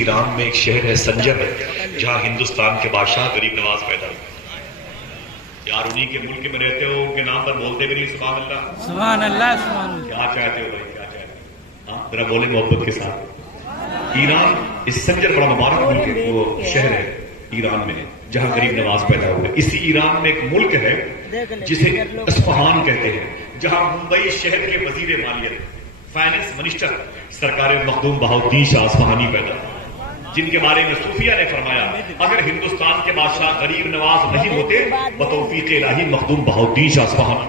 ایران میں ایک شہر ہے سنجر ہے جہاں ہندوستان کے بادشاہ غریب نواز پیدا ہوئے. یار انہی کے ملک میں رہتے ہو، ان کے نام پر بولتے بھی نہیں سبحان اللہ سبحان اللہ سبحان اللہ. کیا چاہتے ہو بھائی، کیا چاہتے ہو؟ ہاں ذرا بولے محبت کے ساتھ. ایران اس سنجر بڑا مبارک ملک ہے، وہ شہر ہے ایران میں جہاں غریب نواز پیدا ہوئے. اسی ایران میں ایک ملک ہے جسے اصفہان کہتے ہیں، جہاں ممبئی شہر کے وزیر مالیت فائنانس منسٹر سرکار مخدوم بہاؤالدین شاہ اصفہانی پیدا ہوئے، جن کے بارے میں صوفیہ نے فرمایا اگر ہندوستان کے بادشاہ غریب نواز نہیں ہوتے بتوفیق الہی مخدوم بہاؤالدین شاہ اصفہانی.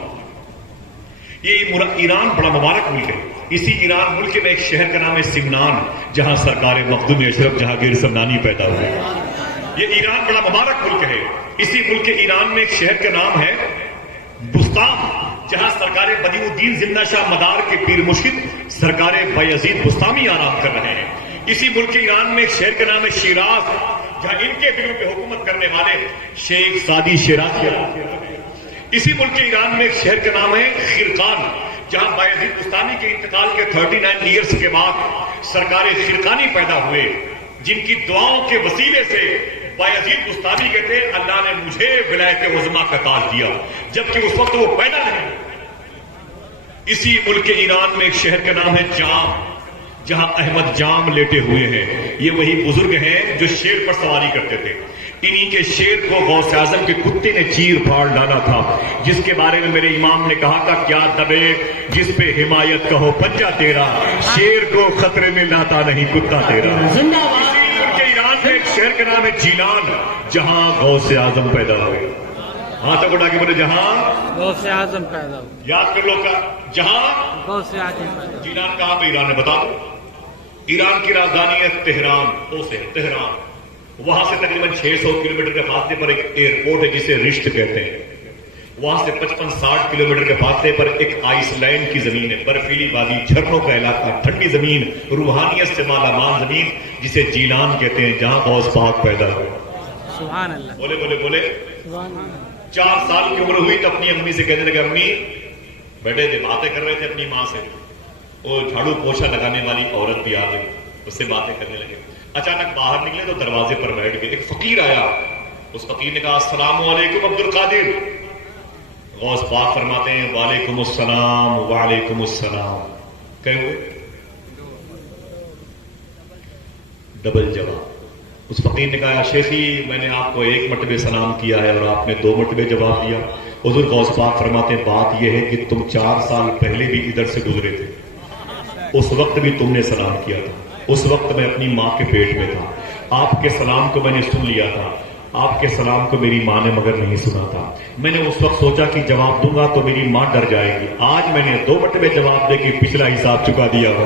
یہ ایران بڑا مبارک ملک ہے. اسی ایران ملک میں ایک شہر کا نام ہے سمنان جہاں سرکار مخدوم اشرف جہانگیر سمنانی پیدا ہوئے. یہ ایران بڑا مبارک ملک ہے. اسی ملک ایران میں ایک شہر کا نام ہے بستان جہاں سرکار بدیع الدین زندہ شاہ مدار کے پیر مرشد سرکار بایزید بستامی آرام کر رہے ہیں. اسی ملک ایران میں ایک شہر کا نام ہے شیراز جہاں ان کے دلوں پہ حکومت کرنے والے شیخ سعدی شیرازی. اسی ملک ایران میں ایک شہر کا نام ہے خرقان جہاں بایزید بستانی کے انتقال کے 39 ایئرز کے بعد سرکار خرقانی پیدا ہوئے، جن کی دعاؤں کے وسیلے سے بایزید بستانی کہتے ہیں اللہ نے مجھے ولایت عظمیٰ کا تاج دیا جبکہ اس وقت وہ پیدا نہیں. اسی ملک ایران میں ایک شہر کا نام ہے جام جہاں احمد جام لیٹے ہوئے ہیں. یہ وہی بزرگ ہیں جو شیر پر سواری کرتے تھے. انہی کے شیر کو غوث اعظم کے کتے نے چیر پھاڑ ڈالا تھا، جس کے بارے میں میرے امام نے کہا تھا کیا دبے جس پہ حمایت کہو پنجہ تیرا، شیر کو خطرے میں لاتا نہیں کتا تیرا. اسی ملک ایران میں ایک شہر کا نام ہے جیلان جہاں غوث اعظم پیدا ہوئے. ہاتھ اٹھا کے بولے جہاں غوث اعظم پیدا ہوا. یاد کر لو کا جہاں غوث اعظم پیدا ہوا. جیلان کہاں پہ ایران ہے بتا دو. ایران کی راجدھانی ہے تہران. تہران وہاں سے تقریباً 600 کلومیٹر کے فاصلے پر ایک ایئرپورٹ ہے جسے رشت کہتے ہیں. وہاں سے 55-60 کلومیٹر کے فاصلے پر ایک آئس لینڈ کی زمین ہے، برفیلی وادی، جھرنوں کا علاقہ، ٹھنڈی زمین، روحانیت سے مالا مال زمین جسے جیلان کہتے ہیں جہاں غوث پاک پیدا ہوئے. سبحان اللہ. بولے بولے بولے. سبحان اللہ. 4 سال کی عمر ہوئی تو اپنی امی سے کہنے لگے امی بیٹے تھے باتیں کر رہے تھے اپنی ماں سے، وہ جھاڑو پوچھا لگانے والی عورت بھی آ گئی، اس سے باتیں کرنے لگے. اچانک باہر نکلے تو دروازے پر بیٹھ گئے. ایک فقیر آیا، اس فقیر نے کہا السلام علیکم عبد القادر. غوث پاک فرماتے ہیں وعلیکم السلام وعلیکم السلام. کہے ہوئے ڈبل جواب. اس فقیر نے کہا شیخی میں نے آپ کو 1 مرتبہ سلام کیا ہے اور آپ نے 2 مرتبہ جواب دیا. حضور غوث پاک فرماتے ہیں بات یہ ہے کہ تم 4 سال پہلے بھی ادھر سے گزرے تھے، اس وقت بھی تم نے سلام کیا تھا. اس وقت میں اپنی ماں کے پیٹ میں تھا، آپ کے سلام کو میں نے سن لیا تھا، آپ کے سلام کو میری ماں نے مگر نہیں سنا تھا. میں نے اس وقت سوچا کہ جواب دوں گا تو میری ماں ڈر جائے گی. آج میں نے 2 مرتبہ جواب دے کے پچھلا حساب چکا دیا ہو.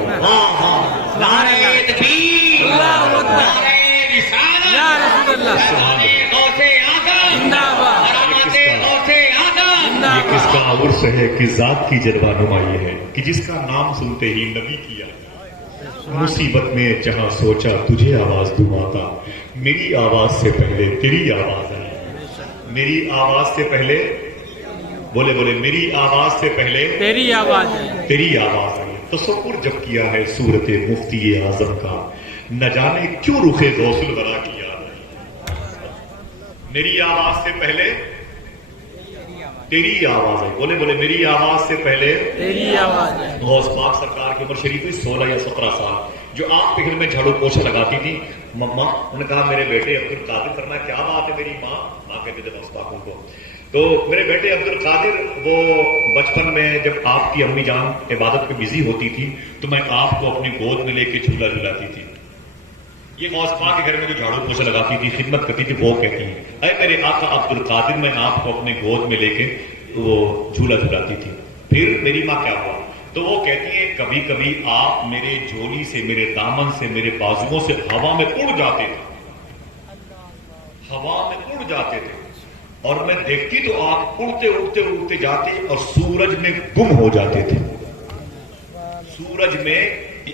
یہ کس کا عرص ہے کہ ذات کی جلوہ نمائی ہے کہ جس کا نام سنتے ہی نبی کیا. مصیبت میں جہاں سوچا تجھے آواز دوں آتا، میری آواز سے پہلے تیری آواز آئی. میری آواز سے پہلے بولے بولے میری آواز سے پہلے تیری آواز ہے. تیری آواز آئی. تصور جب کیا ہے صورت مفتی اعظم کا، نہ جانے کیوں رخے غوث الورا کیا. میری آواز سے پہلے تیری آواز ہے. بولے بولے میری آواز سے پہلے تیری آواز ہے. غوث پاک سرکار کی عمر شریف ہوئی 16 یا 17 سال. جو آپ کے گھر میں جھاڑو پوچھا لگاتی تھی مما، انہوں نے کہا میرے بیٹے عبد القادر کرنا. کیا بات ہے میری ماں کہتے تھے غوث پاک کو. تو میرے بیٹے عبد القادر وہ بچپن میں جب آپ کی امی جان عبادت پہ بزی ہوتی تھی تو میں آپ کو اپنی گود میں لے کے جھولا جھلاتی تھی. یہ غوث پاک کے گھر میں جو جھاڑو پوچھا لگاتی تھی خدمت کرتی تھی وہ کہتی ہیں اے میرے آقا عبد القادر میں آپ کو اپنے گود میں لے کے وہ جھولا جھلاتی تھی. پھر میری ماں کیا ہوا تو وہ کہتی ہے کبھی کبھی آپ میرے جھولی سے میرے دامن سے میرے بازوؤں سے ہوا میں اڑ جاتے تھے، ہوا میں اڑ جاتے تھے اور میں دیکھتی تو آپ اڑتے اڑتے اڑتے جاتے اور سورج میں گم ہو جاتے تھے. سورج میں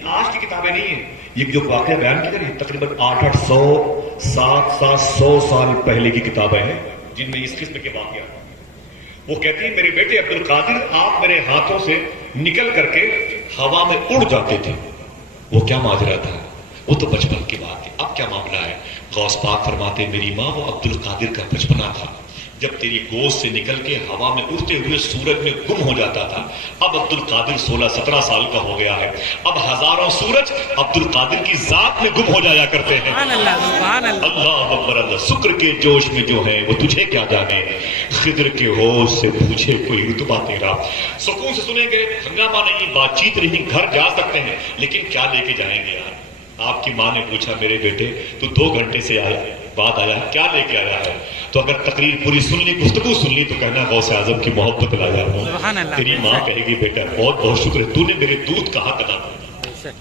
آج کی کتابیں نہیں ہیں، یہ جو واقعہ بیان کیا یہ تقریباً 800-700 سال پہلے کی کتابیں ہیں جن میں اس قسم کے واقعات. وہ کہتی ہیں میرے بیٹے عبد القادر آپ میرے ہاتھوں سے نکل کر کے ہوا میں اڑ جاتے تھے. وہ کیا ماجرا تھا؟ وہ تو بچپن کی بات ہے، اب کیا معاملہ ہے؟ غوث پاک فرماتے میری ماں وہ عبد القادر کا بچپنا تھا، جب تیری گود سے نکل کے ہوا میں اڑتے ہوئے سورج میں گم ہو جاتا تھا۔ اب عبد القادر 16-17 سال کا ہو گیا ہے، اب ہزاروں سورج عبد القادر کی ذات میں گم ہو جایا کرتے ہیں۔ سبحان اللہ، سبحان اللہ۔ اللہ اکبر اللہ، شکر کے جوش میں جو ہے وہ تجھے کیا جانے، خضر کے ہوش سے پوچھے کوئی رتبہ تیرا۔ سکون سے سنیں گے، ہنگامہ نہیں، بات چیت نہیں، گھر جا سکتے ہیں، لیکن کیا لے کے جائیں گے یار؟ آپ کی ماں نے پوچھا میرے بیٹے تو 2 گھنٹے سے بعد آیا، کیا لے کے آیا ہے؟ تو اگر تقریر پوری سن لی، گفتگو سن لی، تو کہنا غوث اعظم کی محبت لایا ہوں۔ سبحان اللہ۔ تیری ماں کہے گی بیٹا بہت بہت شکر ہے، تو نے میرے دودھ کا حق ادا کیا۔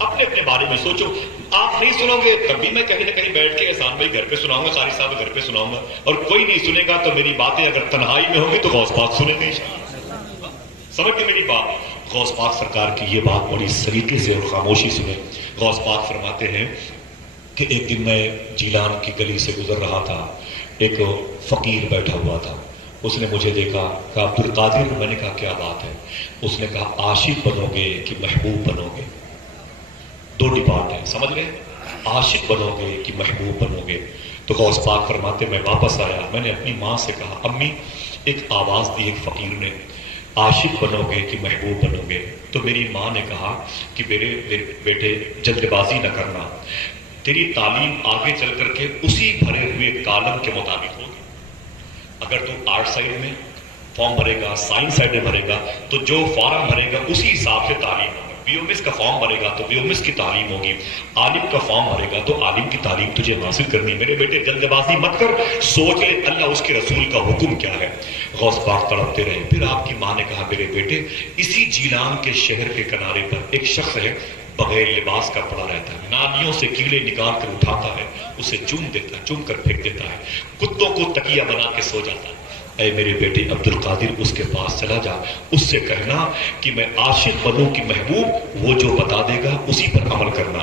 اپنے اپنے بارے میں سوچو، آپ نہیں سنو گے تب بھی میں کہیں نہ کہیں بیٹھ کے احسان بھائی گھر پہ سناؤں گا، قاری صاحب گھر پہ سناؤں گا، اور کوئی نہیں سنے گا تو میری باتیں اگر تنہائی میں ہوں گی تو غوث پاک سنیں گے۔ سمجھ کے میری بات، غوث پاک سرکار کی یہ بات بڑی سلیقے سے اور خاموشی سنیں۔ غوث پاک فرماتے ہیں کہ ایک دن میں جیلان کی گلی سے گزر رہا تھا، ایک فقیر بیٹھا ہوا تھا، اس نے مجھے دیکھا، کہا عبد القادر، میں نے کہا کیا بات ہے؟ اس نے کہا عاشق بنو گے کہ محبوب بنو گے؟ 2 ڈپارٹ ہیں، سمجھ گئے؟ عاشق بنو گے کہ محبوب بنو گے؟ تو غوث پاک فرماتے میں واپس آیا، میں نے اپنی ماں سے کہا امی، ایک آواز دی ایک فقیر نے، عاشق بنو گے کہ محبوب بنو گے؟ تو میری ماں نے کہا کہ میرے بیٹے جلد بازی نہ کرنا، تیری تعلیم آگے چل کر کے اسی بھرے ہوئے کالم کے مطابق ہوگی۔ اگر تو آرٹ سائڈ میں فارم بھرے گا، سائنس سائڈ میں بھرے گا، تو جو فارم بھرے گا اسی حساب سے تعلیم ہوگی۔ بی ایم ایس کا فارم بھرے گا تو بی ایم ایس کی تعلیم ہوگی، عالم کا فارم بھرے گا تو عالم کی تعلیم تجھے حاصل کرنی۔ میرے بیٹے جلد بازی مت کر، سوچ لے اللہ اس کے رسول کا حکم کیا ہے۔ غوث پاک تڑپتے رہے۔ پھر آپ کی ماں نے کہا میرے بیٹے اسی جیلان کے شہر کے کنارے پر ایک شخص ہے، بغیر لباس کا پڑا رہتا ہے، نالیوں سے کیڑے نکال کر اٹھاتا ہے، اسے چوم دیتا ہے، چوم کر پھینک دیتا ہے، کتوں کو تکیہ بنا کے سو جاتا ہے۔ اے میرے بیٹے عبد القادر اس کے پاس چلا جا، اس سے کہنا کہ میں عاشق بنوں کی محبوب، وہ جو بتا دے گا اسی پر عمل کرنا۔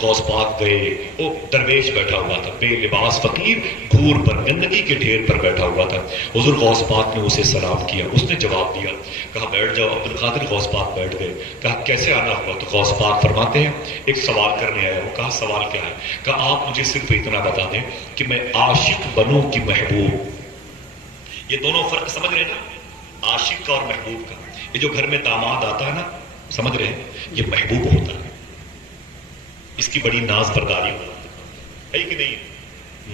غوث پاک گئے، وہ درویش بیٹھا ہوا تھا، بے لباس فقیر گھور پر گندگی کے ڈھیر پر بیٹھا ہوا تھا۔ حضور غوث پاک نے اسے سلام کیا، اس نے جواب دیا، کہا بیٹھ جاؤ۔ عبد القادر غوث پاک بیٹھ گئے، کہا کیسے آنا ہوا؟ تو غوث پاک فرماتے ہیں ایک سوال کرنے آیا ہوں۔ کہا سوال کیا ہے؟ کہا آپ مجھے صرف اتنا بتا دیں کہ میں عاشق بنوں کی محبوب۔ یہ دونوں فرق سمجھ رہے ہیں نا، عاشق کا اور محبوب کا؟ یہ جو گھر میں داماد آتا ہے نا، سمجھ رہے ہیں، یہ محبوب ہوتا ہے، اس کی بڑی ناز برداری ہوتی ہے کہ نہیں؟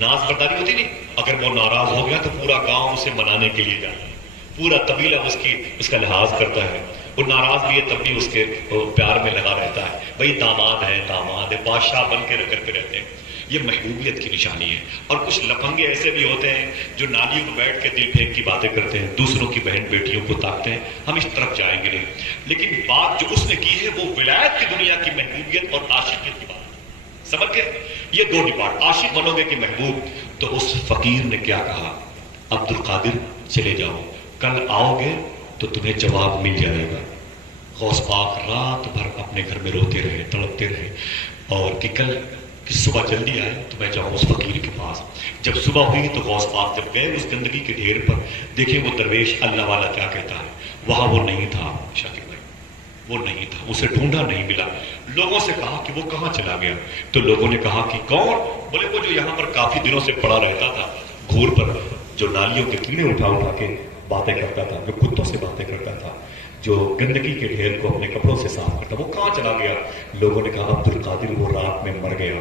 ناز برداری ہوتی نہیں، اگر وہ ناراض ہو گیا تو پورا گاؤں اسے منانے کے لیے جاتا ہے، پورا قبیلہ اس کا لحاظ کرتا ہے، وہ ناراض بھی ہے تب بھی اس کے پیار میں لگا رہتا ہے، بھائی داماد ہے، بادشاہ بن کے کرتے رہتے ہیں۔ یہ محبوبیت کی نشانی ہے۔ اور کچھ لفنگے ایسے بھی ہوتے ہیں جو نالیوں میں بیٹھ کے دل پھینک کی باتیں کرتے ہیں، دوسروں کی بہن بیٹیوں کو تاکتے ہیں، ہم اس طرف جائیں گے نہیں، لیکن بات جو اس نے کی ہے وہ ولایت کی دنیا کی محبوبیت اور عاشقیت کی بات، سمجھ گئے؟ یہ 2 ڈپارٹ، عاشق بنو گے کہ محبوب۔ تو اس فقیر نے کیا کہا؟ عبد القادر چلے جاؤ، کل آؤ گے تو تمہیں جواب مل جائے گا۔ غوث پاک رات بھر اپنے گھر میں روتے رہے، تڑپتے رہے، اور کہ کل کہ صبح جلدی آئے تو میں جاؤں اس فقیر کے پاس۔ جب صبح ہوئی تو غوث پاک جب گئے اس گندگی کے ڈھیر پر، دیکھیں وہ درویش اللہ والا کیا کہتا ہے، وہاں وہ نہیں تھا شاکر بھائی، وہ نہیں تھا، اسے ڈھونڈا نہیں ملا۔ لوگوں سے کہا کہ وہ کہاں چلا گیا؟ تو لوگوں نے کہا کہ کون؟ بولے وہ جو یہاں پر کافی دنوں سے پڑا رہتا تھا گھور پر، جو نالیوں کے کیڑے اٹھا اٹھا کے باتیں کرتا تھا، جو کتوں سے باتیں کرتا تھا، جو گندگی کے ڈھیر کو اپنے کپڑوں سے صاف کرتا، وہ کہاں چلا گیا؟ لوگوں نے کہا عبد القادر وہ رات میں مر گیا۔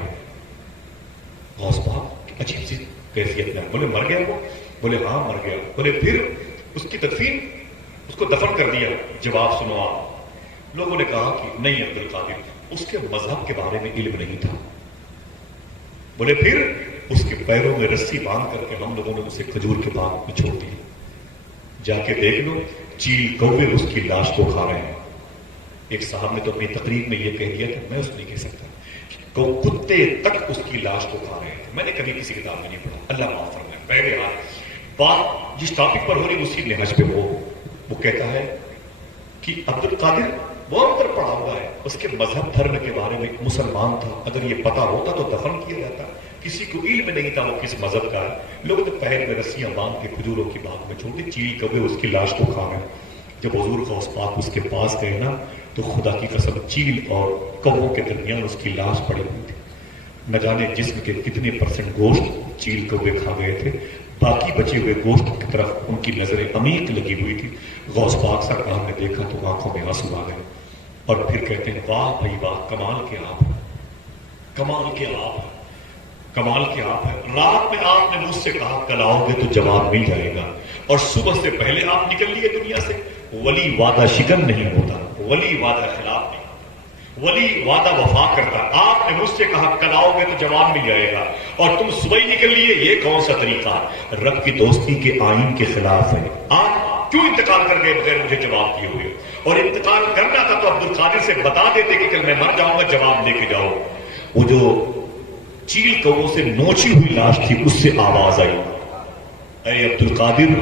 غوث پاک عجیب سی کیفیت میں، بولے مر گیا وہ؟ بولے ہاں مر گیا۔ بولے پھر اس کی تدفین، اس کو دفن کر دیا؟ جواب سنو آپ۔ لوگوں نے کہا کہ نہیں عبد القادر، اس کے مذہب کے بارے میں علم نہیں تھا۔ بولے پھر؟ اس کے پیروں میں رسی باندھ کر کے ہم لوگوں نے اسے کھجور کے باغ میں چھوڑ دیا، جا کے دیکھ لو چیل کوے اس کی لاش کو کھا رہے ہیں۔ ایک صاحب نے تو اپنی تقریر میں یہ کہہ دیا کہ میں اس نہیں کہہ سکتا، کتے تک اس کی لاش کو کھا رہے ہیں۔ میں نے کبھی کسی کتاب میں نہیں پڑھا، اللہ معاف فرمائے۔ پہلے بات جس ٹاپک پر ہو رہی اسی نہج پہ وہ کہتا ہے کہ عبد القادر وہ اندر پڑا ہوا ہے، اس کے مذہب دھرم کے بارے میں مسلمان تھا، اگر یہ پتا ہوتا تو دفن کیا جاتا، کسی کو علم نہیں تھا وہ کس مذہب کا ہے۔ لوگوں نے پیر میں رسیاں باندھ کے کھجوروں کی باغ میں چھوڑ دی، چیل کبھی اس کی لاش کو کھا گئے۔ جب حضور غوث پاک اس کے پاس گئے نا، تو خدا کی قسم چیل اور کووں کے درمیان اس کی لاش پڑی ہوئی تھی۔ نہ جانے جسم کے کتنے % گوشت چیل کوے کھا گئے تھے، باقی بچے ہوئے گوشت کی طرف ان کی نظریں عمیق لگی ہوئی تھی۔ غوث پاک سرکار نے دیکھا تو آنکھوں میں آنسو آ گئے اور پھر کہتے ہیں واہ بھائی واہ، کمال کے آپ، کمال کے آپ، کمال کے آپ ہے۔ رات میں آپ نے مجھ سے کہا کل آؤ گے تو جواب مل جائے گا، اور صبح سے پہلے آپ نکل لیے دنیا سے۔ ولی وعدہ شکن نہیں ہوتا، ولی وعدہ خلاف نہیں، ولی وعدہ وفا کرتا۔ آپ نے مجھ سے کہا کل آؤ گے تو جواب مل جائے گا، اور تم صبح ہی نکل لیے، یہ کون سا طریقہ؟ رب کی دوستی کے آئین کے خلاف ہے۔ آپ کیوں انتقال کر گئے بغیر مجھے جواب دیے ہوئے؟ اور انتقال کرنا تھا تو عبد القادر سے بتا دیتے کہ کل میں مر جاؤں گا، جواب لے کے جاؤ۔ وہ جو چیل کووں سے نوچی ہوئی لاش تھی، اس سے آواز آئی، اے عبد القادر،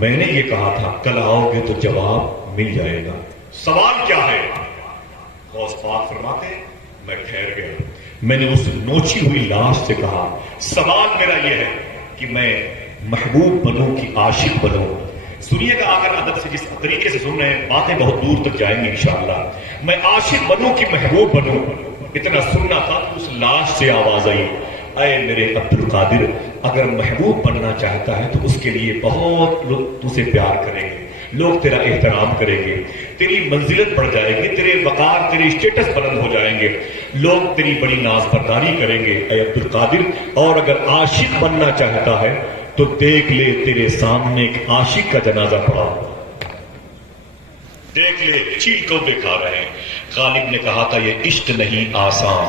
میں نے یہ کہا تھا کل آؤ گے تو جواب مل جائے گا، سوال کیا ہے؟ غوث پاک فرماتے ہیں میں ٹھہر گیا، میں نے اس نوچی ہوئی لاش سے کہا سوال میرا یہ ہے کہ میں محبوب بنوں کی عاشق بنوں۔ سنیے گا اگر ادب سے، جس طریقے سے سن رہے ہیں باتیں بہت دور تک جائیں گی انشاءاللہ۔ میں عاشق بنوں کی محبوب بنوں، اتنا سننا تھا تو اس لاش سے آواز آئی، اے میرے عبد القادر، اگر محبوب بننا چاہتا ہے تو اس کے لیے بہت لوگ تجھے پیار کریں گے، لوگ تیرا احترام کریں گے، تیری منزلت بڑھ جائے گی، تیرے وقار، تیرے اسٹیٹس بلند ہو جائیں گے، لوگ تیری بڑی ناز برداری کریں گے اے عبد القادر۔ اور اگر عاشق بننا چاہتا ہے تو دیکھ لے تیرے سامنے ایک عاشق کا جنازہ پڑا، دیکھ لے چیل کو دکھا رہے ہیں۔ غالب نے کہا تھا یہ عشق نہیں آسان،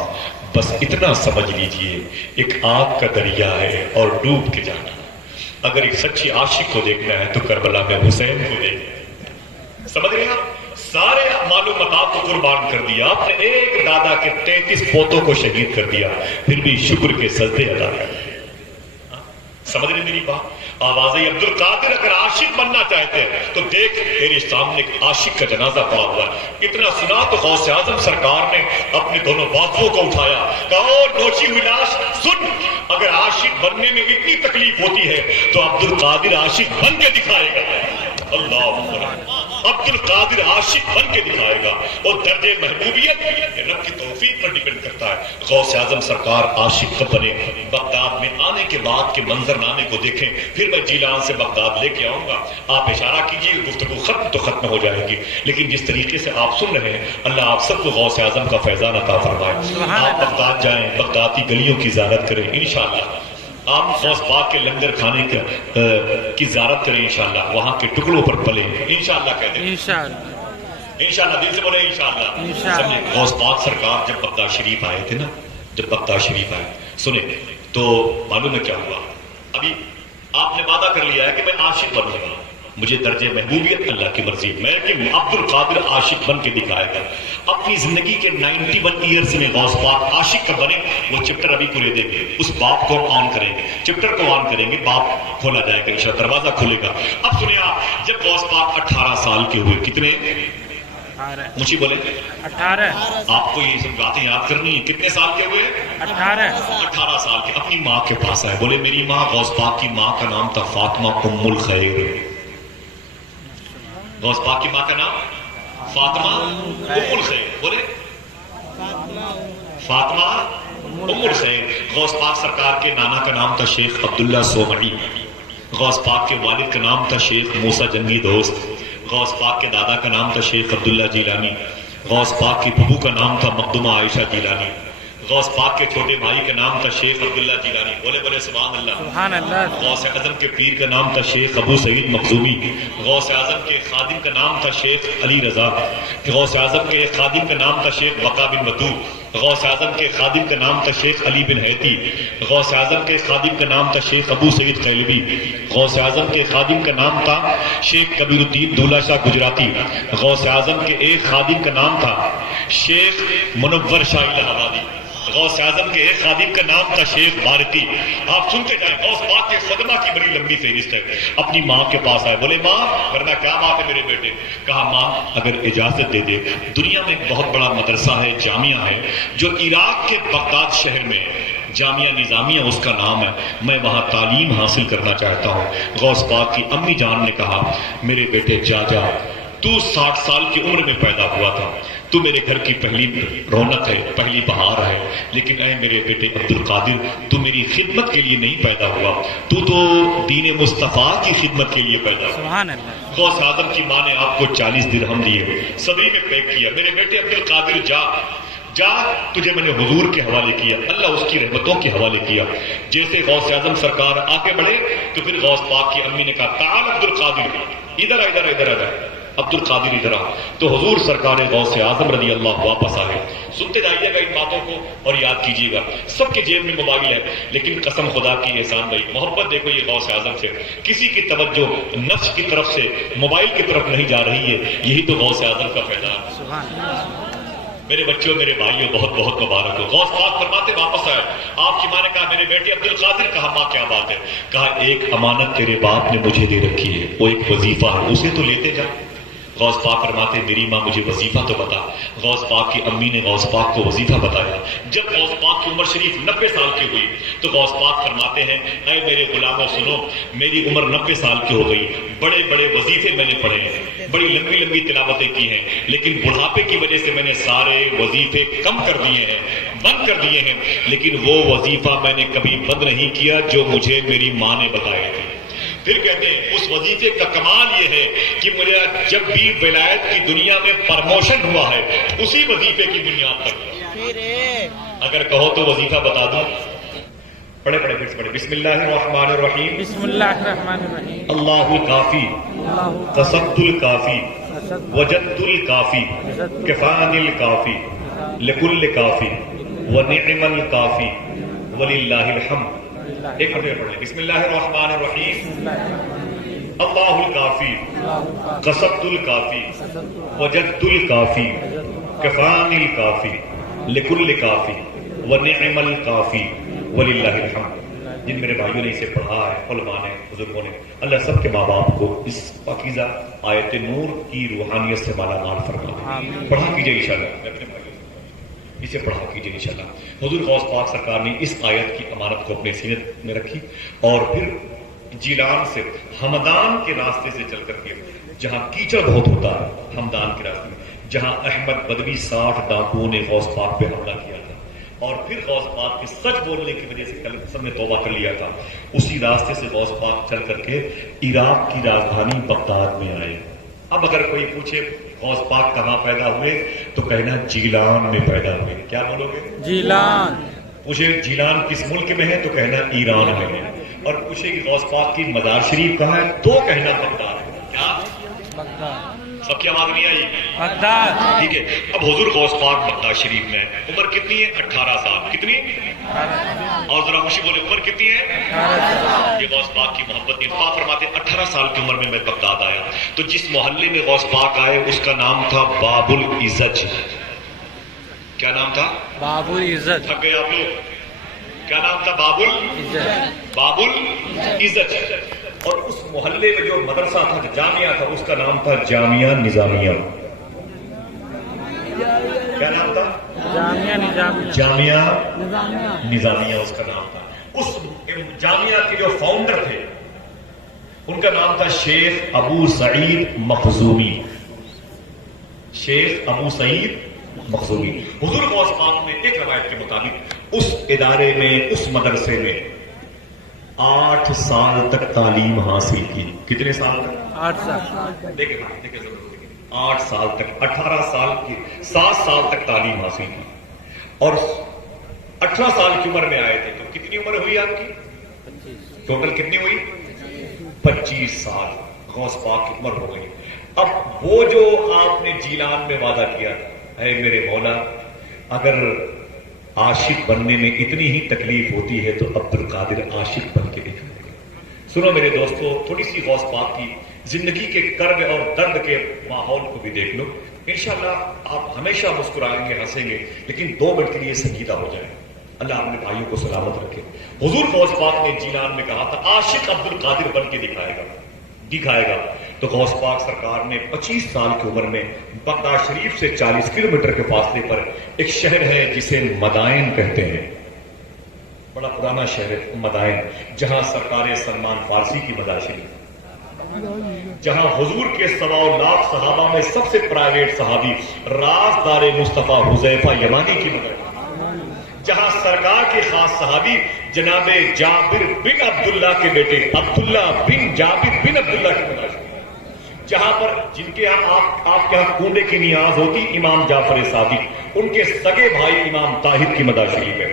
بس اتنا سمجھ لیجئے ایک آگ کا دریا ہے اور ڈوب کے جانا۔ اگر ایک سچی عاشق کو دیکھنا ہے تو کربلا میں حسین کو دیکھنا، سمجھ رہے ہیں آپ؟ سارے معلومات کو قربان کر دیا، آپ نے ایک دادا کے 33 پوتوں کو شہید کر دیا، پھر بھی شکر کے سجدے ادا کر دیے۔ سمجھ رہے میری بات؟ آواز ہے عبد القادر، اگر عاشق بننا چاہتے ہیں تو دیکھ تیرے سامنے ایک عاشق کا جنازہ پڑا ہوا ہے۔ اتنا سنا تو غوث اعظم سرکار نے اپنے دونوں بازوؤں کو اٹھایا، کہا اور نوچی ہوئی لاش سن، اگر عاشق بننے میں اتنی تکلیف ہوتی ہے تو عبد القادر عاشق بن کے دکھائے گا۔ اللہ اکبر، عبد القادر عاشق بن کے دکھائے گا، اور درجے محبوبیت یہ رب کی توفیق پر ڈیپینڈ کرتا ہے۔ غوث اعظم سرکار عاشق کب بنے؟ بغداد میں آنے کے بعد کے منظر نامے کو دیکھیں، پھر میں جیلان سے بغداد لے کے آؤں گا، آپ اشارہ کیجیے، گفتگو ختم تو ختم ہو جائے گی، لیکن جس طریقے سے آپ سن رہے ہیں اللہ آپ سب کو غوث اعظم کا فیضان عطا فرمائے۔ آپ بغداد جائیں، بغداد کی گلیوں کی زیارت کریں انشاءاللہ، آپ غوث پاک کے لنگر کھانے کی زیارت کریں انشاءاللہ، وہاں کے ٹکڑوں پر پلیں انشاءاللہ، کہتے ہیں انشاءاللہ، دل سے بولے انشاءاللہ۔ سمجھے غوث پاک سرکار جب بغداد شریف آئے تھے نا، جب بغداد شریف آئے سنیں تو معلوم ہے کیا ہوا؟ ابھی آپ نے وعدہ کر لیا ہے کہ میں عاشق بنوں گا، مجھے درجے محبوبیت اللہ کی مرضی، میں کہ عبد القادر عاشق بن کے دکھائے گا۔ اپنی زندگی کے 91 ایئرز میں غوث پاک عاشق کب بنے؟ وہ چپٹر ابھی کھلے دیں گے، اس باپ کو آن کریں گے، چپٹر کو آن کریں گے، باپ کھولا جائے گا انشاءاللہ، دروازہ کھلے گا۔ اب سنیں آپ، جب غوث پاک 18 سال کے ہوئے، کتنے؟ مجھے بولے 18، آپ کو یہ سب باتیں یاد کرنی ہے، کتنے سال کے ہوئے؟ 18 سال کے، اپنی ماں کے پاس آئے، بولے میری ماں، غوث پاک کی ماں کا نام تھا فاطمہ ام الخیر، غوث پاک کی ماں کا نام فاطمہ ام الخیر، بولے فاطمہ ام الخیر۔ غوث پاک سرکار کے نانا کا نام تھا شیخ عبداللہ سومعی، غوث پاک کے والد کا نام تھا شیخ موسیٰ جنگی دوست، غوث پاک کے دادا کا نام تھا شیخ عبداللہ جیلانی، غوث پاک کی بھبو کا نام تھا مقدمہ عائشہ جیلانی، غوث پاک کے چھوٹے بھائی کا نام تھا شیخ عبداللہ جیلانی، بولے بولے سبحان اللہ۔ غوث اعظم کے پیر کا نام تھا شیخ ابو سعید مخزومی، غوث اعظم کے خادم کا نام تھا شیخ علی رضا، غوث اعظم کے خادم کا نام تھا شیخ بقا بن متو، غوث اعظم کے خادم کا نام تھا شیخ علی بن حیتی، غوث اعظم کے خادم کا نام تھا شیخ ابو سعید خیلوی، غوث اعظم کے خادم کا نام تھا شیخ کبیر الدین دولہ شاہ گجراتی، غوث اعظم کے ایک خادم کا نام تھا شیخ منور شاہ الہ آبادی، غوث اعظم کے ایک خادم کا نام تھا شیخ بارتی۔ آپ سنتے جائیں، غوث پاک کے خدمہ کی بڑی لمبی فہرست ہے۔ اپنی ماں کے پاس آئے، بولے ماں کرنا کیا بات ہے میرے بیٹے؟ کہا ماں اگر اجازت دے دے، دنیا میں ایک بہت بڑا مدرسہ ہے، جامعہ ہے، جو عراق کے بغداد شہر میں، جامعہ نظامیہ اس کا نام ہے، میں وہاں تعلیم حاصل کرنا چاہتا ہوں۔ غوث پاک کی امی جان نے کہا میرے بیٹے جا جا، تو 60 سال کی عمر میں پیدا ہوا تھا، تو میرے گھر کی پہلی رونق ہے، پہلی بہار ہے، لیکن اے میرے بیٹے عبد القادر، تو میری خدمت کے لیے نہیں پیدا ہوا، تو دین مصطفیٰ کی خدمت کے لیے پیدا ہوا۔ سبحان اللہ۔ غوث اعظم کی ماں نے آپ کو 40 درہم دیے، صدری میں پیک کیا، میرے بیٹے عبد القادر جا، تجھے میں نے حضور کے حوالے کیا، اللہ اس کی رحمتوں کے حوالے کیا۔ جیسے غوث اعظم سرکار آگے بڑھے تو پھر غوث پاک کی امی نے کہا تعال عبد القادر، ادھر ادھر ادھر ادھر عبد القادر ادھر آ۔ تو حضور سرکار غوث اعظم رضی اللہ واپس آئے۔ سنتے جائیے گا ان باتوں کو اور یاد کیجیے گا۔ سب کے جیب میں موبائل ہے، لیکن قسم خدا کی احسان بھائی محبت دیکھو یہ غوث اعظم سے کسی کی توجہ نفس کی طرف سے موبائل کی طرف نہیں جا رہی ہے، یہی تو غوث اعظم کا فیضان ہے۔ سبحان اللہ۔ میرے بچوں، میرے بھائیوں، بہت بہت مبارک ہو۔ غوث پاک فرماتے واپس آئے، آپ کی ماں نے کہا میرے بیٹے عبد القادر، کہا ماں کیا بات ہے؟ کہا ایک امانت تیرے باپ نے مجھے دے رکھی ہے، وہ ایک وظیفہ ہے، اسے تو لیتے جا۔ غوث پاک فرماتے میری ماں مجھے وظیفہ تو بتا۔ غوث پاک کی امی نے غوث پاک کو وظیفہ بتایا۔ جب غوث پاک کی عمر شریف 90 سال کی ہوئی تو غوث پاک فرماتے ہیں اے میرے غلاموں سنو، میری عمر 90 سال کی ہو گئی، بڑے بڑے وظیفے میں نے پڑھے ہیں، بڑی لمبی لمبی تلاوتیں کی ہیں، لیکن بڑھاپے کی وجہ سے میں نے سارے وظیفے کم کر دیے ہیں، بند کر دیے ہیں، لیکن وہ وظیفہ میں نے کبھی بند نہیں کیا جو مجھے میری ماں نے بتایا تھا۔ پھر کہتے ہیں اس وظیفے کا کمال یہ ہے کہ مجھے جب بھی ولایت کی دنیا میں پرموشن ہوا ہے اسی وظیفے کی بنیاد پر۔ اگر کہو تو وظیفہ بتا دوں، پڑھے پڑھے پھر سے پڑھے۔ بسم اللہ الرحمن الرحیم، بسم اللہ الرحمن الرحیم، اللہ الکافی، قصدت الکافی، وجدت الکافی، کفان الکافی، لکل کافی، ونعم الکافی، وللہ الحمد۔ ایک مرتبہ پڑھ لیں۔ بسم اللہ الرحمن الرحیم، اللہ الکافی، قصدت الکافی، وجدت الکافی، کفان الکافی، لکل کافی، ونعم الکافی، وللہ الحمد۔ جن میرے بھائیوں نے اسے پڑھا ہے، علماء نے، بزرگوں نے، اللہ سب کے ماں باپ کو اس پاکیزہ آیت نور کی روحانیت سے مالا مال فرمائے۔ پڑھا کیجئے انشاءاللہ، اسے پڑھا کیجئے انشاءاللہ۔ حضور غوث پاک سرکار نے اس آیت کی امانت کو اپنے سینے میں رکھی اور پھر جیلان سے ہمدان کے راستے سے چل کر کے، جہاں کیچڑ بہت ہوتا ہے ہمدان کے راستے میں، جہاں احمد بدوی 60 ڈاکوؤں نے غوث پاک پہ حملہ کیا تھا اور پھر غوث پاک کے سچ بولنے کی وجہ سے سب نے توبہ کر لیا تھا، اسی راستے سے غوث پاک چل کر کے عراق کی راجدھانی بغداد میں آئے۔ اب اگر کوئی پوچھے غوث پاک کہاں پیدا ہوئے تو کہنا جیلان میں پیدا ہوئے۔ کیا بولو گے؟ جیلان۔ پوچھے جیلان کس ملک میں ہے تو کہنا ایران میں ہے، اور پوچھے کہ غوث پاک کی مزار شریف کہاں ہے تو کہنا بغداد ہے۔ کیا بغداد؟ سب کی آواز نہیں آئی؟ بغداد۔ ٹھیک ہے، اب حضور غوث پاک بغداد شریف میں، عمر کتنی ہے؟ 18 سال۔ کتنی؟ اور ذرا خوشی بولے، عمر کتنی ہے؟ 18 سال۔ یہ غوث پاک کی محبت نہیں، پاک فرماتے 18 سال کی عمر میں بغداد آیا، تو جس محلے میں غوث پاک آئے اس کا نام تھا باب العزت۔ کیا نام تھا؟ باب العزت۔ تھک گئے آپ لوگ؟ کیا نام تھا؟ باب العزت۔ باب العزت۔ اور اس محلے میں جو مدرسہ تھا، جو جامعہ تھا، اس کا نام تھا جامعہ نظامیہ۔ کیا نام تھا؟ جامعہ نظامیہ۔ جامعہ نظامیہ اس کا نام تھا۔ اس جامعہ کے جو فاؤنڈر تھے ان کا نام تھا شیخ ابو سعید مخزومی۔ شیخ ابو سعید مخزومی۔ حضور غوث پاک نے ایک روایت کے مطابق اس ادارے میں، اس مدرسے میں 8 سال تک تعلیم حاصل کی۔ کتنے سال تک؟ 8 سال۔ دیکھیں 8 سال تک، 18 سال کی 7 سال تک تعلیم حاصل کی، اور 18 سال کی عمر میں آئے تھے تو کتنی عمر ہوئی آپ کی؟ ٹوٹل کتنی ہوئی؟ 25 سال غوث پاک کی عمر ہو گئی۔ اب وہ جو آپ نے جیلان میں وعدہ کیا، اے میرے مولا اگر عاشق بننے میں اتنی ہی تکلیف ہوتی ہے تو عبد القادر عاشق بن کے دکھائے گا۔ سنو میرے دوستو، تھوڑی سی غوث پاک کی زندگی کے کرب اور درد کے ماحول کو بھی دیکھ لو، انشاءاللہ آپ ہمیشہ مسکرائیں گے، ہنسیں گے، لیکن 2 منٹ کے لیے سنجیدہ ہو جائیں۔ اللہ اپنے بھائیوں کو سلامت رکھے۔ حضور غوث پاک نے جیلان میں کہا تھا عاشق عبد القادر بن کے دکھائے گا، تو غوث پاک سرکار نے 25 سال کی عمر میں بغداد شریف سے 40 کلومیٹر کے فاصلے پر ایک شہر ہے جسے مدائن کہتے ہیں، بڑا پرانا شہر ہے مدائن، جہاں سرکار سلمان فارسی کی مزار شریف، جہاں حضور کے 1.25 لاکھ صحابہ میں سب سے پرائیویٹ صحابی رازدار مصطفیٰ حذیفہ یمانی کی مدد، جہاں سرکار کے خاص صحابی جناب جابر بن عبداللہ کے بیٹے عبداللہ بن جابر بن عبداللہ کی مدد، جہاں پر جن کے یہاں آپ کے یہاں کنڈے کی نیاز ہوتی امام جعفر صادق، ان کے سگے بھائی امام طاہر کی مزار شریف ہے۔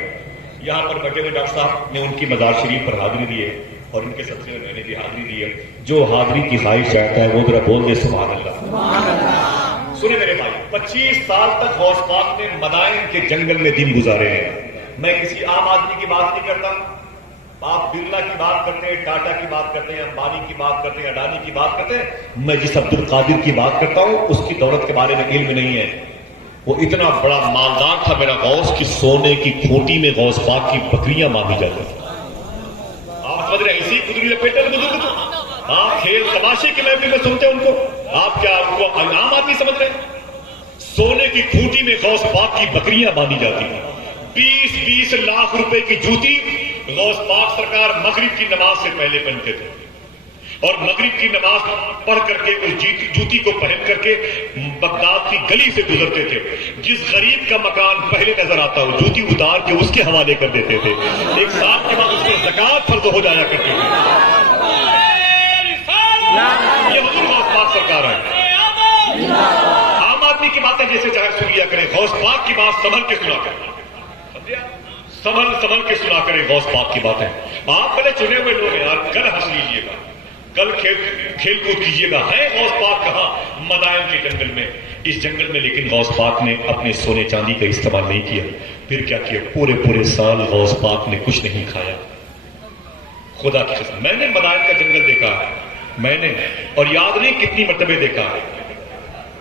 یہاں پر بیٹھے ہوئے ڈاکٹر صاحب نے ان کی مزار شریف پر حاضری دی ہے اور ان کے سلسلے میں میں نے بھی حاضری دی ہے۔ جو حاضری کی خواہش چاہتا ہے وہ ذرا بول دے سبحان اللہ۔ سنیں میرے بھائی، 25 سال تک غوث پاک نے مدائن کے جنگل میں دن گزارے ہیں۔ میں کسی عام آدمی کی بات نہیں کرتا، آپ برلا کی بات کرتے ہیں، ٹاٹا کی بات کرتے ہیں، امبانی کی بات کرتے ہیں، اڈانی کی بات کرتے ہیں، میں جس عبد القادر کی بات کرتا ہوں اس کی دولت کے بارے میں علم نہیں ہے۔ وہ اتنا بڑا مالدار تھا میرا غوث کی سونے کی کھوٹی میں غوث پاک کی بکریاں باندھی جاتی تھیں۔ آپ سمجھ رہے ہیں اسی قدری پیٹر بزرگ تھے، آپ کھیل تماشے کے محفل میں سنتے ہیں ان کو، آپ کیا ان کو عام آدمی سمجھ رہے ہیں؟ سونے کی کھوٹی میں غوث پاک کی بکریاں باندھی جاتی ہیں۔ 20 لاکھ روپے کی جوتی غوث پاک سرکار مغرب کی نماز سے پہلے پہنتے تھے اور مغرب کی نماز پڑھ کر کے اس جوتی کو پہن کر کے بغداد کی گلی سے گزرتے تھے۔ جس غریب کا مکان پہلے نظر آتا ہو جوتی اتار کے اس کے حوالے کر دیتے تھے، 1 سال کے بعد اس پر زکات فرض ہو جایا کرتی تھی۔ یہ حضور غوث پاک سرکار ہے۔ عام آدمی کی باتیں جیسے چاہے سن لیا کریں، غوث پاک کی بات سنبھل کے سنا کریں، سنبھل کے سنا کریں غوث پاک کی باتیں۔ آپ بڑے چنے ہوئے لوگ ہیں یار، کل ہنس لیجیے گا، کل کھیل کود کیجیے گا۔ ہے غوث پاک کہاں؟ مدائن کے جنگل میں، اس جنگل میں۔ لیکن غوث پاک نے اپنے سونے چاندی کا استعمال نہیں کیا۔ پھر کیا کیا؟ پورے سال غوث پاک نے کچھ نہیں کھایا۔ خدا کی قسم میں نے مدائن کا جنگل دیکھا ہے، میں نے، اور یاد نہیں کتنی مرتبہ دیکھا ہے۔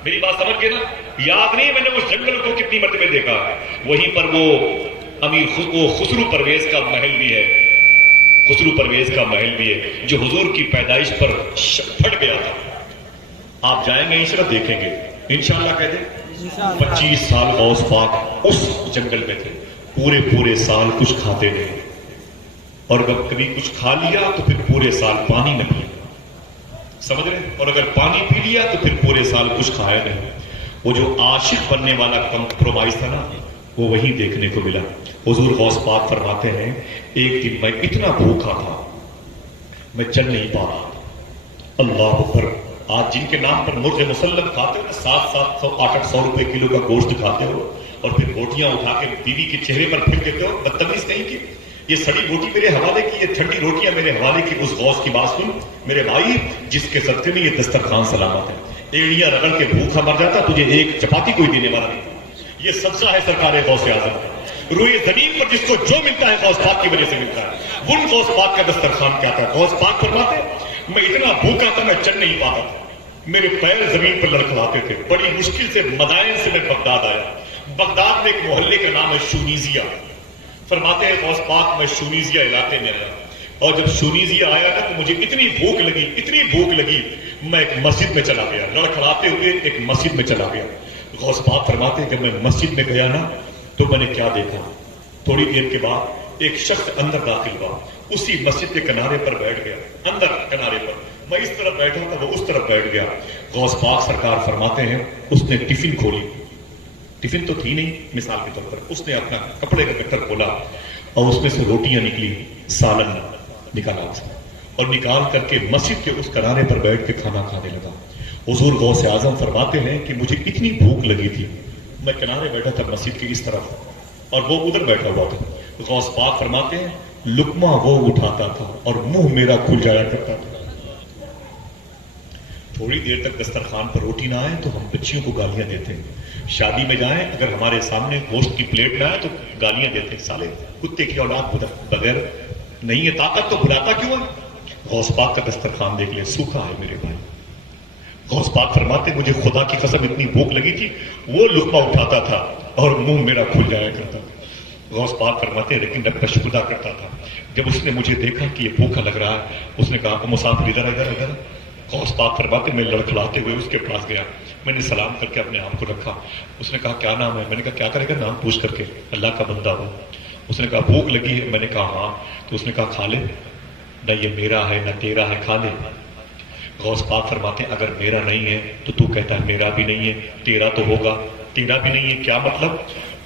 میری بات سمجھ گئے نا؟ یاد نہیں میں نے اس جنگل کو کتنی مرتبہ دیکھا ہے۔ وہیں پر وہ امیر خسرو پرویز کا محل بھی ہے، خسرو پرویز کا محل بھی ہے جو حضور کی پیدائش پر پھٹ گیا تھا۔ آپ جائیں گے انشاءاللہ دیکھیں گے، انشاءاللہ کہہ دیں۔ 25 سال غوث پاک اس جنگل میں تھے، پورے سال کچھ کھاتے نہیں، اور اگر کبھی کچھ کھا لیا تو پھر پورے سال پانی نہ پیا، سمجھ رہے؟ اور اگر پانی پی لیا تو پھر پورے سال کچھ کھایا نہیں۔ وہ جو عاشق بننے والا کمپرومائز تھا نا، وہ وہی دیکھنے کو ملا۔ حضور غوث پاک فرماتے ہیں ایک دن میں اتنا بھوکا تھا میں چل نہیں پا رہا تھا۔ اللہ اکبر! آج جن کے نام پر مرغ مسلم کھاتے ہو، 700 800 روپے کلو کا گوشت کھاتے ہو، اور پھر روٹیاں اٹھا کے بیوی کے چہرے پر پھر دیتے ہو، بدتمیز نہیں کی؟ یہ سڑی روٹی میرے حوالے کی، یہ ٹھنڈی روٹیاں میرے حوالے کی۔ اس غوث کی بات سن میرے بھائی، جس کے صدقے میں یہ دسترخوان سلامت ہے۔ ایڑیاں رگڑ کے بھوکا مر جاتا، تجھے ایک چپاتی کوئی دینے والا نہیں۔ یہ سبزہ ہے سرکار غوث اعظم کا۔ روئے زمین پر جس کو جو ملتا ہے غوث پاک کی وجہ سے ملتا ہے۔ وہ غوث پاک کا دسترخوان کیا تھا؟ غوث پاک فرماتے میں اتنا بھوکا تھا میں چل نہیں پاتا تھا، میرے پیر زمین پر لڑکھڑاتے تھے۔ بڑی مشکل سے مدائن سے میں بغداد آیا۔ بغداد میں ایک محلے کا نام ہے شونیزیا۔ فرماتے ہیں غوث پاک میں شونیزیا علاقے میں آیا، اور جب شونیزیا آیا نا تو مجھے اتنی بھوک لگی میں ایک مسجد میں چلا گیا، لڑکھڑاتے ہوئے ایک مسجد میں چلا گیا۔ غوث پاک فرماتے ہیں جب میں مسجد میں گیا نا تو میں نے کیا دیکھا؟ تھوڑی دیر کے بعد ایک شخص اندر داخل ہوا، اسی مسجد کے کنارے پر بیٹھ گیا، اندر کنارے پر۔ میں اس طرف بیٹھا تھا، وہ اس طرف بیٹھ گیا۔ غوث پاک سرکار فرماتے ہیں اس نے ٹفن کھولی، ٹفن تو تھی نہیں مثال کے طور پر، اس نے اپنا کپڑے کا گٹر کھولا اور اس میں سے روٹیاں نکلی، سالن نکالا اور نکال کر کے مسجد کے اس کنارے پر بیٹھ کے کھانا کھانے لگا۔ حضور غوث اعظم فرماتے ہیں کہ مجھے اتنی بھوک لگی تھی، میں کنارے بیٹھا تھا مسجد کے اس طرف اور وہ ادھر بیٹھا ہوا تھا۔ غوث پاک فرماتے ہیں لقمہ وہ اٹھاتا تھا اور منہ میرا کھل جایا کرتا تھا۔ تھوڑی دیر تک دسترخوان پر روٹی نہ آئے تو ہم بچیوں کو گالیاں دیتے ہیں، شادی میں جائیں اگر ہمارے سامنے گوشت کی پلیٹ نہ آئے تو گالیاں دیتے ہیں، سالے کتے کی اولاد بغیر نہیں ہے طاقت تو بلاتا کیوں ہے؟ غوث پاک کا دسترخوان دیکھ لیں، سوکھا ہے میرے بھائی۔ غوث پاک فرماتے مجھے خدا کی قسم اتنی بھوک لگی تھی، وہ لقمہ اٹھاتا تھا اور منہ میرا کھل جایا کرتا تھا۔ غوث پاک فرماتے لیکن رب کا شکر ادا کرتا تھا۔ جب اس نے مجھے دیکھا کہ یہ بھوکا لگ رہا ہے، اس نے کہا مسافر ادھر ادھر ادھر۔ غوث پاک فرماتے میں لڑکھڑاتے ہوئے اس کے پاس گیا، میں نے سلام کر کے اپنے آپ کو رکھا۔ اس نے کہا کیا نام ہے؟ میں نے کہا کیا کرے گا نام پوچھ کر کے، اللہ کا بندہ ہوں۔ اس نے کہا بھوک لگی ہے؟ میں نے کہا ہاں۔ تو اس نے کہا کھا لے، نہ یہ میرا ہے نہ تیرا ہے، کھا لے۔ غوث پاک فرماتے ہیں اگر میرا نہیں ہے تو تو کہتا ہے میرا بھی نہیں ہے، تیرا تو ہوگا، تیرا بھی نہیں ہے کیا مطلب؟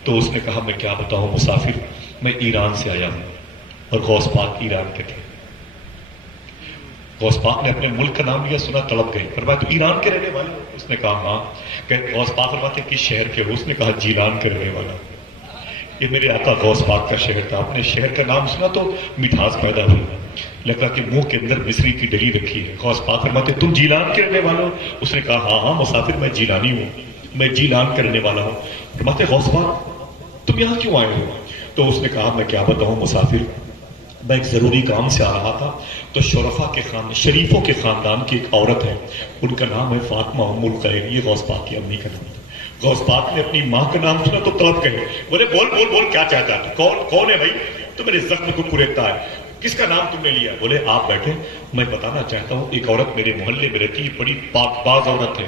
تو اس نے کہا میں کیا بتاؤں مسافر، میں ایران سے آیا ہوں، اور غوث پاک ایران کے تھے۔ غوث پاک نے اپنے ملک کا نام لیا، سنا تڑپ گئے، فرمایا تو ایران کے رہنے والے ہو؟ اس نے کہا ہاں۔ کہ غوث پاک فرماتے ہیں کس شہر کے ہو؟ اس نے کہا جیلان کے رہنے والا۔ یہ میرے آقا غوث پاک کا شہر تھا، اپنے شہر کا نام سنا تو مٹھاس پیدا ہوئی، لگا کہ منہ کے اندر مصری کی ڈلی رکھی ہے۔ غوث پاک فرماتے تم جیلان کے رہنے والے ہو؟ اس نے کہا ہاں ہاں مسافر میں جیلانی ہوں، میں جیلان کے رہنے والا ہوں۔ فرماتے غوث پاک تم یہاں کیوں آئے ہو؟ تو اس نے کہا میں کیا بتاؤں مسافر، میں ایک ضروری کام سے آ رہا تھا، تو شرفا کے خاندان، شریفوں کے خاندان کی ایک عورت ہے، ان کا نام ہے فاطمہ ام الخیر، یہ غوث پاک کی امی کا نام تھا۔ غوث پاک نے اپنی ماں کا نام سنا تو تڑپ گئے، بولے بول بول بول کیا چاہتا ہے تو کون ہے بھائی، تو میرے زخم کو کریکتا ہے، کس کا نام تم نے لیا؟ بولے آپ بیٹھے، میں بتانا چاہتا ہوں ایک عورت میرے محلے میں رہتی ہے، بڑی پاک باز عورت ہے،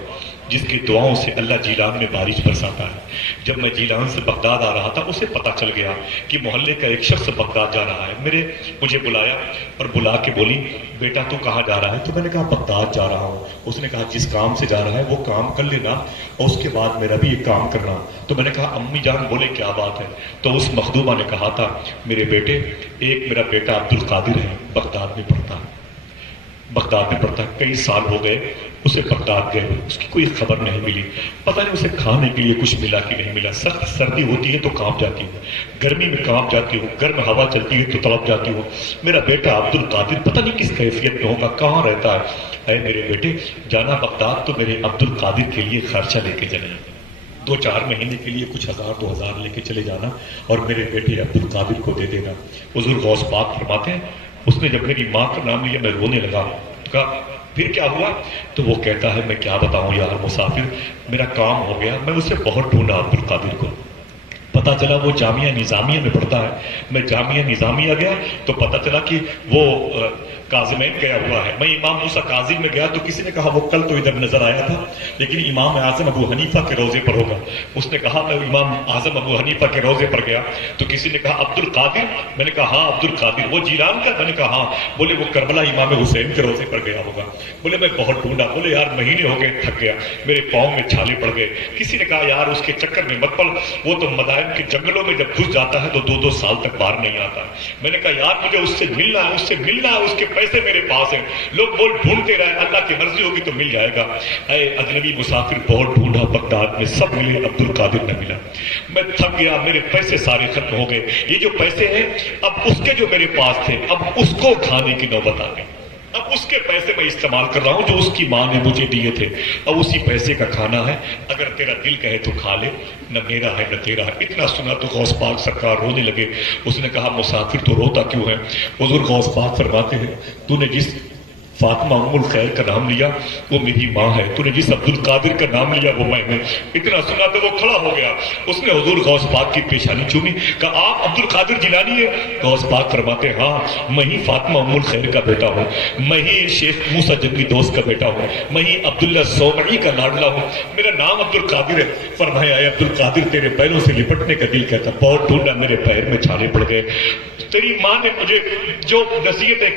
جس کی دعاؤں سے اللہ جیلان میں بارش برساتا ہے۔ جب میں جیلان سے بغداد آ رہا تھا، اسے پتا چل گیا کہ محلے کا ایک شخص بغداد جا رہا ہے، مجھے بلایا اور بلا کے بولی بیٹا تو کہاں جا رہا ہے؟ تو میں نے کہا بغداد جا رہا ہوں۔ اس نے کہا جس کام سے جا رہا ہے وہ کام کر لینا اور اس کے بعد میرا بھی ایک کام کرنا۔ تو میں نے کہا امی جان بولے کیا بات ہے؟ تو اس مخدومہ نے کہا تھا میرے بیٹے، ایک میرا بیٹا عبد القادر ہے، بغداد میں پڑھتا ہے، بغداد میں پڑھتا ہے، کئی سال ہو گئے اسے بغداد گئے، اس کی کوئی خبر نہیں ملی، پتہ نہیں اسے کھانے کے لیے کچھ ملا کہ نہیں ملا، سخت سردی ہوتی ہے تو کانپ جاتی ہوں، گرمی میں کانپ جاتی ہوں، گرم ہوا چلتی ہے تو تڑپ جاتی ہوں، میرا بیٹا عبد القادر پتہ نہیں کس کیفیت میں ہوگا، کہاں رہتا ہے؟ اے میرے بیٹے جانا بغداد تو میرے عبد القادر کے لیے خرچہ لے کے جانا، 2-4 مہینے کے لیے کچھ 1000-2000 لے کے چلے جانا اور میرے بیٹے عبد القادر کو دے دینا۔ حضور غوث پاک فرماتے ہیں اس نے جب میری ماں کا نام لیا میں رونے لگا، کہا پھر کیا ہوا؟ تو وہ کہتا ہے میں کیا بتاؤں یار مسافر، میرا کام ہو گیا، میں اسے بہت ڈھونڈا عبد القادر کو، پتا چلا وہ جامعہ نظامیہ میں پڑھتا ہے، میں جامعہ نظامیہ گیا تو پتا چلا کہ وہ کاظمین گیا ہوا ہے، میں امام موسیٰ کاظم میں گیا تو کسی نے کہا وہ کل تو ادھر نظر آیا تھا لیکن امام اعظم ابو حنیفہ کے روضے پر ہوگا۔ اس نے کہا میں امام اعظم ابو حنیفہ کے روضے پر گیا تو کسی نے کہا عبد القادر، میں نے کہا ہاں عبد القادر، وہ جیلان کا؟ میں نے کہا ہاں۔ بولے وہ کربلا امام حسین کے روضے پر گیا ہوگا۔ بولے میں بہت ڈھونڈا، بولے یار مہینے ہو گئے، تھک گیا، میرے پاؤں میں چھالے پڑ گئے۔ کسی نے کہا یار اس کے چکر میں مت پڑ، وہ تو مدائن کے جنگلوں میں جب گھس جاتا ہے تو 2-2 سال تک باہر نہیں آتا۔ میں نے کہا یار مجھے اس سے ملنا ہے، اس سے ملنا ہے، اس کے پیسے میرے پاس ہیں، لوگ بول ڈھونڈتے رہے، اللہ کی مرضی ہوگی تو مل جائے گا۔ اے اجنبی مسافر بہت ڈھونڈا بغداد میں، سب ملے، عبد القادر نہ ملا، میں تھک گیا، میرے پیسے سارے ختم ہو گئے، یہ جو پیسے ہیں اب اس کے جو میرے پاس تھے اب اس کو کھانے کی نوبت آ گئی، اب اس کے پیسے میں استعمال کر رہا ہوں جو اس کی ماں نے مجھے دیے تھے، اب اسی پیسے کا کھانا ہے، اگر تیرا دل کہے تو کھا لے، نہ میرا ہے نہ تیرا ہے۔ اتنا سنا تو غوث پاک سرکار رونے لگے۔ اس نے کہا مسافر تو روتا کیوں ہے؟ حضور غوث پاک فرماتے ہیں تو نے جس فاطمہ ام الخیر کا نام لیا وہ میری ماں ہے، تو نے جس عبد القادر کا نام لیا وہ میں ہوں۔ اتنا سنا تو وہ کھڑا ہو گیا، اس نے حضور غوث پاک کی پیشانی چومی، کہا آپ عبد القادر جیلانی ہے؟ غوث پاک فرماتے ہیں ہاں میں ہی فاطمہ ام الخیر کا بیٹا ہوں، میں ہی شیخ موسیٰ جنگی دوست کا بیٹا ہوں، میں ہی عبداللہ صومعی کا لاڈلا ہوں، میرا نام عبد القادر ہے۔ فرمایا اے عبد القادر تیرے پیروں سے لپٹنے کا دل کہتا، بہت ڈھونڈا، میرے پیر میں چھالے پڑ گئے، تیری ماں نے مجھے جو نصیحتیں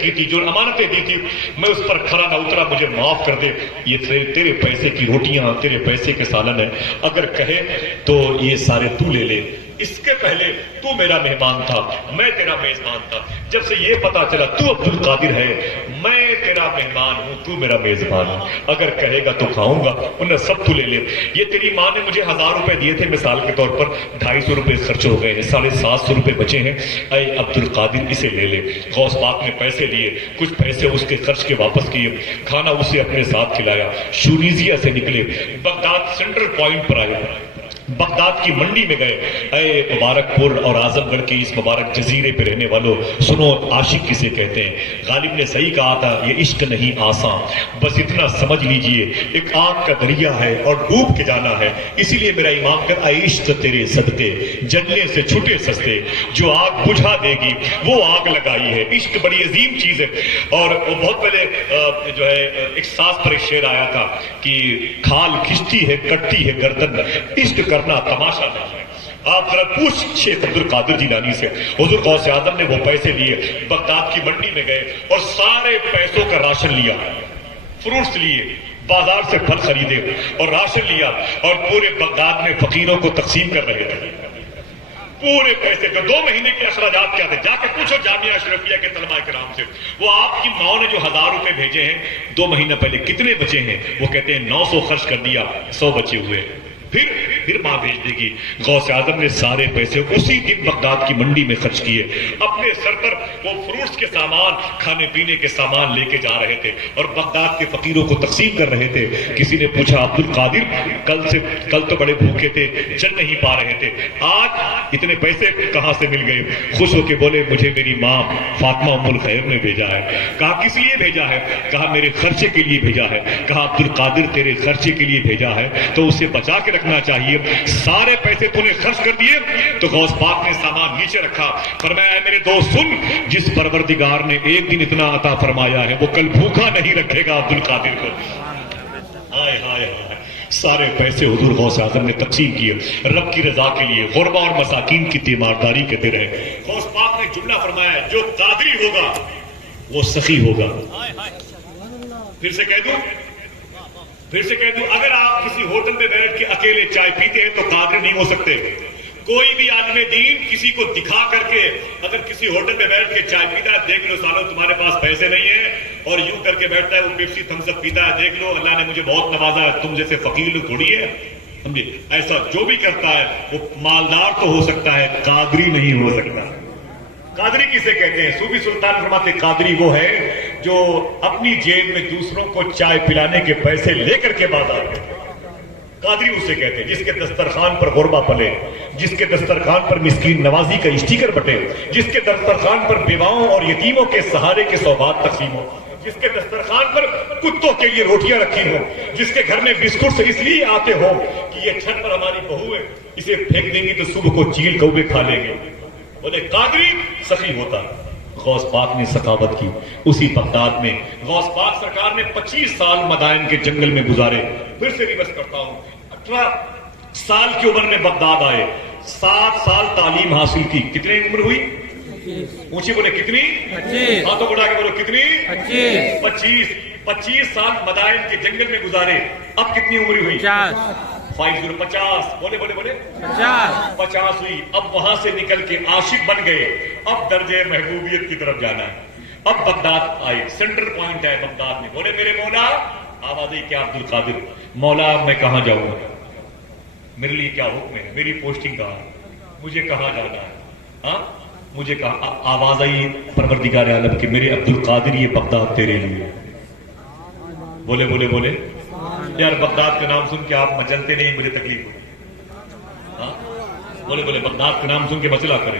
کی تھی جو امانتیں دی تھی میں اس پر کھڑا نہ اترا، مجھے معاف کر دے، یہ تیرے پیسے کی روٹیاں، تیرے پیسے کے سالن ہیں، اگر کہے تو یہ سارے تو لے لے، اس کے پہلے تو میرا مہمان تھا، میں تیرا میزبان تھا، جب سے یہ پتا چلا تو عبد القادر ہے، میں تیرا مہمان ہوں، تو میرا میزبان ہے، اگر کہے گا تو کھاؤں گا ورنہ سب تو لے لے۔ یہ تیری ماں نے مجھے 1000 روپے دیے تھے مثال کے طور پر، 250 روپے خرچ ہو گئے ہیں، 750 روپے بچے ہیں، اے عبد القادر اسے لے لے۔ غوث پاک نے پیسے لیے، کچھ پیسے اس کے خرچ کے واپس کیے، کھانا اسے اپنے ساتھ کھلایا، شونیزیا سے نکلے، بغداد سینٹرل پوائنٹ پر آئے، بغداد کی منڈی میں گئے، اے مبارک پور اور اعظم گڑھ کے اس مبارک جزیرے پہ رہنے والوں سنو، عاشق کسے کہتے ہیں؟ غالب نے صحیح کہا تھا یہ عشق نہیں آسان، بس اتنا سمجھ لیجئے ایک آگ کا دریا ہے اور ڈوب کے جانا ہے، اسی لیے میرا امام کہتا ہے عشق تیرے صدقے جلنے سے چھوٹے سستے، جو آگ بجھا دے گی وہ آگ لگائی ہے۔ عشق بڑی عظیم چیز ہے، اور وہ بہت پہلے جو ہے ایک ساز پر ایک شعر آیا تھا کہ کھال کھچتی ہے کٹتی ہے گردن، عشق کرنا تماشا نہیں ہے، آپ ذرا پوچھ شیخ عبد القادر جیلانی سے، حضور غوث اعظم نے وہ پیسے لیے، بغداد کی منڈی میں گئے اور سارے پیسوں کا راشن لیا، فروٹس لیے، بازار سے پھل خریدے اور راشن لیا اور پورے بغداد میں فقیروں کو تقسیم کر رہے تھے۔ پورے پیسے کا 2 مہینے کے اخراجات کیا تھے؟ جا کے پوچھو جامعہ اشرفیہ کے طلباء کرام سے، وہ آپ کی ماں نے جو 1000 روپے بھیجے ہیں 2 مہینہ پہلے کتنے بچے ہیں؟ وہ کہتے ہیں 900 خرچ کر دیا، 100 بچے ہوئے۔ پھر ماں بھیج دے گی۔ غوث اعظم نے سارے پیسے اسی دن بغداد کی منڈی میں خرچ کیے، اپنے سر پر وہ فروٹس کے سامان، کھانے پینے کے سامان لے کے جا رہے تھے اور بغداد کے فقیروں کو تقسیم کر رہے تھے۔ کسی نے پوچھا عبد القادر کل تو بڑے بھوکے تھے، چل نہیں پا رہے تھے، آج اتنے پیسے کہاں سے مل گئے؟ خوش ہو کے بولے مجھے میری ماں فاطمہ ام الخیر نے بھیجا ہے۔ کہا کس لیے بھیجا ہے؟ کہا میرے خرچے کے لیے بھیجا ہے۔ کہا عبد القادر تیرے خرچے کے لیے بھیجا ہے تو اسے بچا کے رکھنا چاہیے، سارے پیسے تو نے خرچ کر دیے۔ تو غوث پاک نے سامان نیچے رکھا، فرمایا اے میرے دوست سن، جس پروردگار نے ایک دن اتنا عطا فرمایا ہے وہ کل بھوکا نہیں رکھے گا عبد القادر کو۔ ہائے ہائے ہائے، سارے پیسے حضور غوث اعظم نے تقسیم کیے رب کی رضا کے لیے، غربا اور مساکین کی تیمارداری کرتے رہے۔ غوث پاک نے جملہ فرمایا جو قادری ہوگا وہ سخی ہوگا۔ پھر سے کہہ دوں، اگر آپ کسی ہوٹل میں بیٹھ کے اکیلے چائے پیتے ہیں تو قادر نہیں ہو سکتے۔ کوئی بھی عالم دین کسی کو دکھا کر کے اگر کسی ہوٹل میں بیٹھ کے چائے پیتا ہے، دیکھ لو سالو تمہارے پاس پیسے نہیں ہیں، اور یوں کر کے بیٹھتا ہے، وہ پیپسی تھمس اپ پیتا ہے، دیکھ لو اللہ نے مجھے بہت نوازا ہے، تم جیسے فقیر تھوڑی ہے، سمجھے؟ ایسا جو بھی کرتا ہے وہ مالدار تو ہو سکتا ہے، قادری نہیں ہو سکتا۔ قادری کسے کہتے ہیں؟ صوفی سلطان فرماتے قادری وہ ہے جو اپنی جیب میں دوسروں کو چائے پلانے کے پیسے لے کر کے بازار میں، قادری اسے کہتے ہیں جس کے دسترخوان پر غربہ پلے، جس کے دسترخوان پر مسکین نوازی کا اسٹیکر بٹے، جس کے دسترخوان پر بیواؤں اور یتیموں کے سہارے کے سوغات تقسیم ہو، جس کے دسترخوان پر کتوں کے لیے روٹیاں رکھی ہوں، جس کے گھر میں بسکٹ اس لیے آتے ہو کہ یہ چھت پر ہماری بہو ہے، اسے پھینک دیں گی تو صبح کو چیل کوے کھا لیں گے، بولے قادری سخی ہوتا۔ غوث پاک نے سخاوت کی اسی بغداد میں۔ غوث پاک سرکار نے 25 سال مدائن کے جنگل میں گزارے۔ پھر سے ریورس کرتا ہوں، 18 سال کی عمر میں بغداد آئے، 7 سال تعلیم حاصل کی۔ کتنی عمر ہوئی؟ اونچی بولے کتنی؟ 25۔ ہاتھوں بڑھا کے بولو کتنی؟ 25۔ 25 سال مدائن کے جنگل میں گزارے، اب کتنی عمر ہوئی؟ 50۔ بولے 50 ہوئی۔ اب وہاں سے نکل کے عاشق بن گئے، اب درجے محبوبیت کی طرف جانا ہے۔ اب بغداد آئے، سینٹرل پوائنٹ ہے بغداد میں۔ بولے میرے مولا، آواز ہے کیا عبد القادر، مولا میں کہاں جاؤں گا، میرے لیے کیا حکم ہے، میری پوسٹنگ کہاں ہے، مجھے کہاں جانا ہے؟ ہاں مجھے کہاں؟ آواز آئی پروردگار عالم کی، میرے عبد القادر یہ بغداد تیرے لیے۔ بولے بولے بولے یار بغداد کا نام سن کے آپ مچلتے نہیں، مجھے تکلیف ہوتی۔ ہاں بولے بولے بغداد کا نام سن کے مسئلہ کرے۔